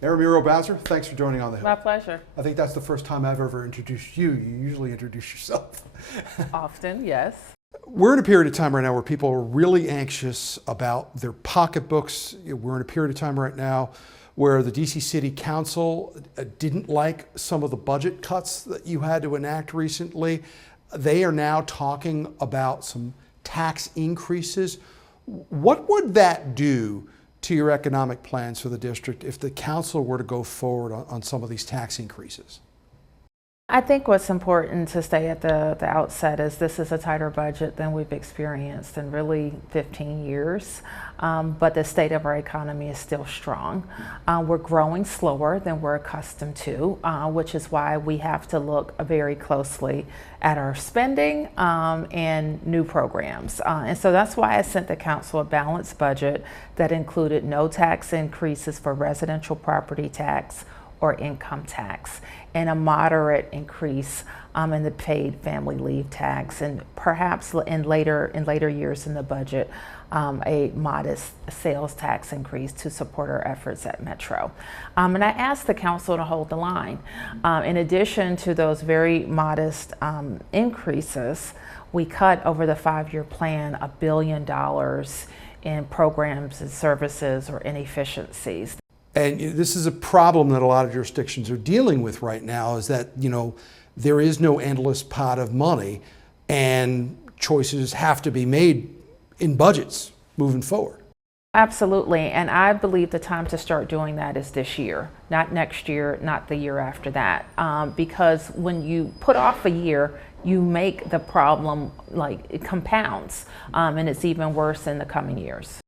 Mayor Muriel Bowser, thanks for joining on the Hill. My pleasure. I think that's the first time I've ever introduced you. You usually introduce yourself. Often, yes. We're in a period of time right now where people are really anxious about their pocketbooks. We're in a period of time right now where the DC City Council didn't like some of the budget cuts that you had to enact recently. They are now talking about some tax increases. What would that do to your economic plans for the district if the council were to go forward on some of these tax increases? I think what's important to say at the outset is this is a tighter budget than we've experienced in really 15 years, but the state of our economy is still strong. We're growing slower than we're accustomed to, which is why we have to look very closely at our spending and new programs. And so that's why I sent the council a balanced budget that included no tax increases for residential property tax or income tax, and a moderate increase in the paid family leave tax, and perhaps in later years in the budget, a modest sales tax increase to support our efforts at Metro. And I asked the council to hold the line. In addition to those very modest increases, we cut over the 5-year plan $1 billion in programs and services or inefficiencies. And this is a problem that a lot of jurisdictions are dealing with right now, is that, there is no endless pot of money and choices have to be made in budgets moving forward. Absolutely, and I believe the time to start doing that is this year, not next year, not the year after that, because when you put off a year, you make the problem, it compounds, and it's even worse in the coming years.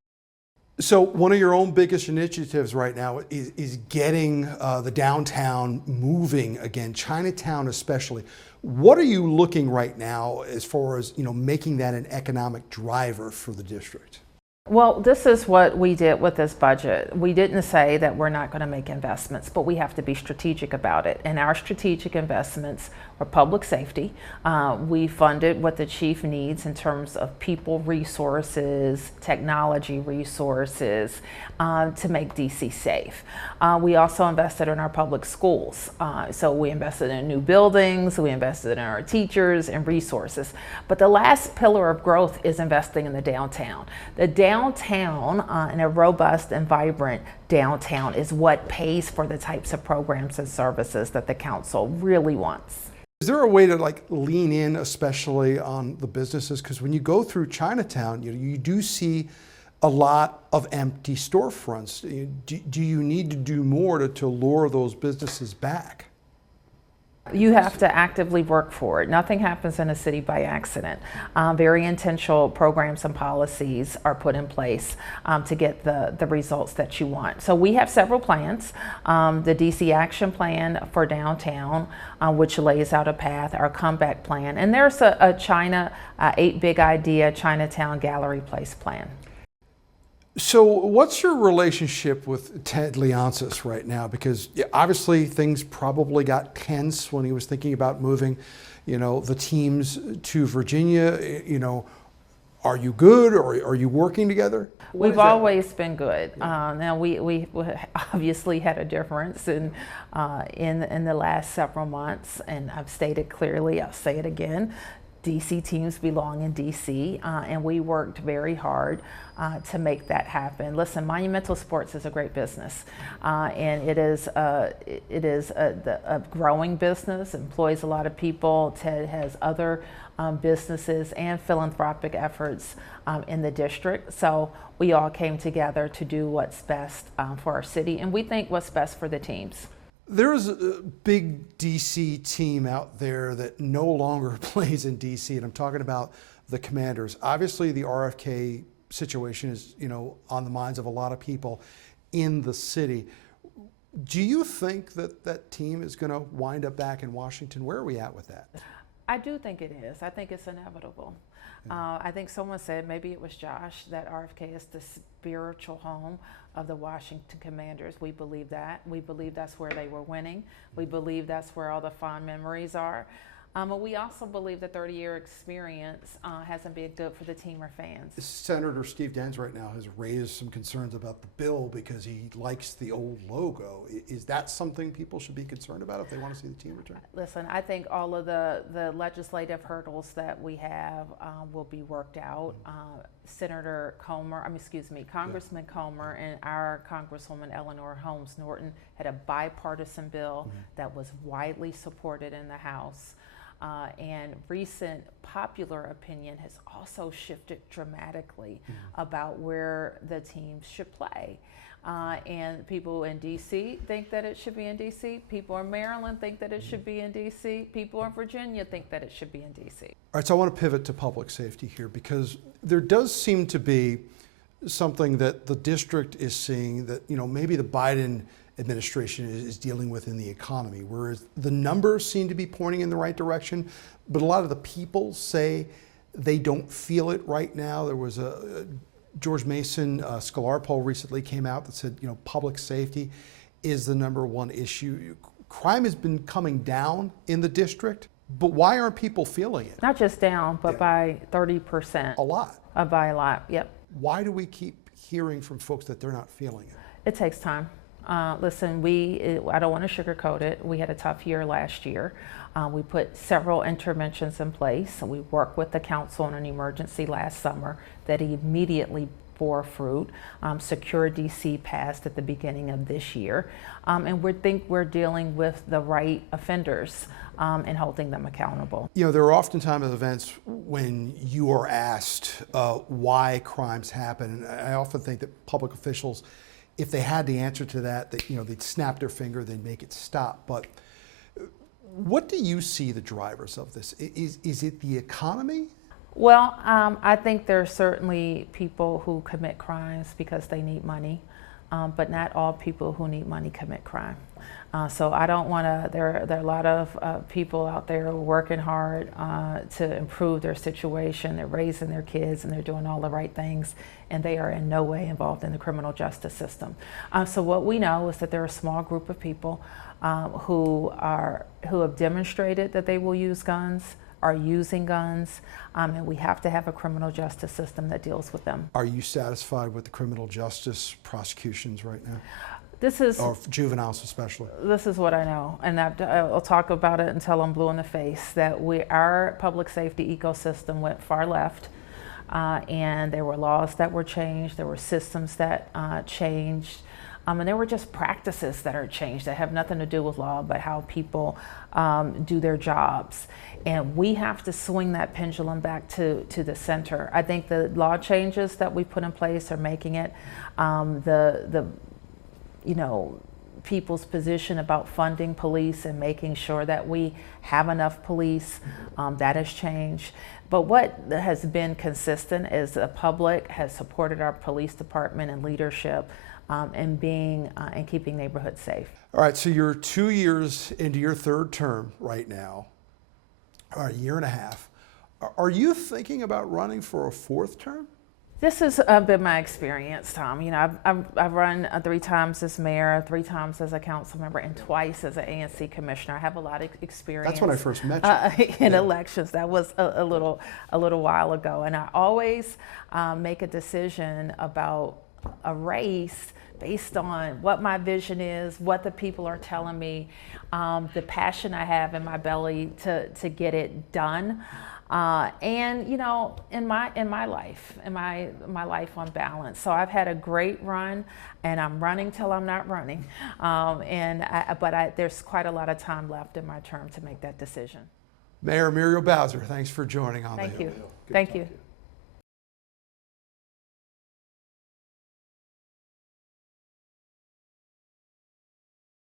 So one of your own biggest initiatives right now is getting the downtown moving again, Chinatown especially. What are you looking right now as far as making that an economic driver for the district? Well, this is what we did with this budget. We didn't say that we're not going to make investments, but we have to be strategic about it. And our strategic investments were public safety. We funded what the chief needs in terms of people resources, technology resources to make DC safe. We also invested in our public schools. So we invested in new buildings, we invested in our teachers and resources. But the last pillar of growth is investing in the downtown. The downtown and a robust and vibrant downtown is what pays for the types of programs and services that the council really wants. Is there a way to lean in especially on the businesses? Because when you go through Chinatown, you do see a lot of empty storefronts. Do you need to do more to lure those businesses back? You have to actively work for it. Nothing happens in a city by accident. Very intentional programs and policies are put in place to get the results that you want. So we have several plans. The DC Action Plan for downtown, which lays out a path, our comeback plan, and there's a China 8 Big Idea Chinatown Gallery Place plan. So what's your relationship with Ted Leonsis right now? Because obviously things probably got tense when he was thinking about moving, the teams to Virginia. Are you good, or are you working together? We've always been good. Now we obviously had a difference in the last several months, and I've stated clearly, I'll say it again, DC teams belong in DC, and we worked very hard to make that happen. Listen, Monumental Sports is a great business, and it is a growing business, employs a lot of people. Ted has other businesses and philanthropic efforts in the district. So we all came together to do what's best for our city, and we think what's best for the teams. There's a big DC team out there that no longer plays in DC, and I'm talking about the Commanders. Obviously, the RFK situation is, on the minds of a lot of people in the city. Do you think that that team is going to wind up back in Washington? Where are we at with that? I do think it is. I think it's inevitable. I think someone said, maybe it was Josh, that RFK is the spiritual home of the Washington Commanders. We believe that. We believe that's where they were winning. We believe that's where all the fond memories are. We also believe that 30-year experience hasn't been good for the team or fans. Senator Steve Daines right now has raised some concerns about the bill because he likes the old logo. Is that something people should be concerned about if they want to see the team return? Listen, I think all of the legislative hurdles that we have will be worked out. Congressman Comer and our Congresswoman Eleanor Holmes Norton had a bipartisan bill that was widely supported in the House. And recent popular opinion has also shifted dramatically about where the teams should play. And people in D.C. think that it should be in D.C. People in Maryland think that it should be in D.C. People in Virginia think that it should be in D.C. All right, so I want to pivot to public safety here because there does seem to be something that the district is seeing that, maybe the Biden administration is dealing with in the economy, whereas the numbers seem to be pointing in the right direction, but a lot of the people say they don't feel it right now. There was a George Mason Scholar poll recently came out that said, public safety is the number one issue. Crime has been coming down in the district, but why aren't people feeling it? Not just down, but by 30%. A lot. By a lot, yep. Why do we keep hearing from folks that they're not feeling it? It takes time. Listen, I don't want to sugarcoat it. We had a tough year last year. We put several interventions in place. We worked with the council on an emergency last summer that immediately bore fruit. Secure DC passed at the beginning of this year. And we think we're dealing with the right offenders and holding them accountable. There are oftentimes events when you are asked why crimes happen. And I often think that public officials, if they had the answer to that, they'd snap their finger, they'd make it stop. But what do you see the drivers of this? Is it the economy? Well, I think there are certainly people who commit crimes because they need money, but not all people who need money commit crime. So I don't want to, there are a lot of people out there working hard to improve their situation. They're raising their kids and they're doing all the right things, and they are in no way involved in the criminal justice system. So what we know is that there are a small group of people who have demonstrated that they will use guns, are using guns, and we have to have a criminal justice system that deals with them. Are you satisfied with the criminal justice prosecutions right now? Or juveniles especially? This is what I know, and I'll talk about it until I'm blue in the face, that our public safety ecosystem went far left, and there were laws that were changed, there were systems that changed, and there were just practices that are changed that have nothing to do with law, but how people do their jobs. And we have to swing that pendulum back to the center. I think the law changes that we put in place are making it. People's position about funding police and making sure that we have enough police, that has changed. But what has been consistent is the public has supported our police department and leadership and keeping neighborhoods safe. All right, so you're 2 years into your third term right now, or a year and a half. Are you thinking about running for a fourth term? This has been my experience, Tom. I've run 3 times as mayor, 3 times as a council member, and twice as an ANC commissioner. I have a lot of experience. That's when I first met you. In elections. That was a little while ago, and I always make a decision about a race based on what my vision is, what the people are telling me, the passion I have in my belly to get it done. And in my life on balance. So I've had a great run, and I'm running till I'm not running. But there's quite a lot of time left in my term to make that decision. Mayor Muriel Bowser, thanks for joining on the Hill. Thank you.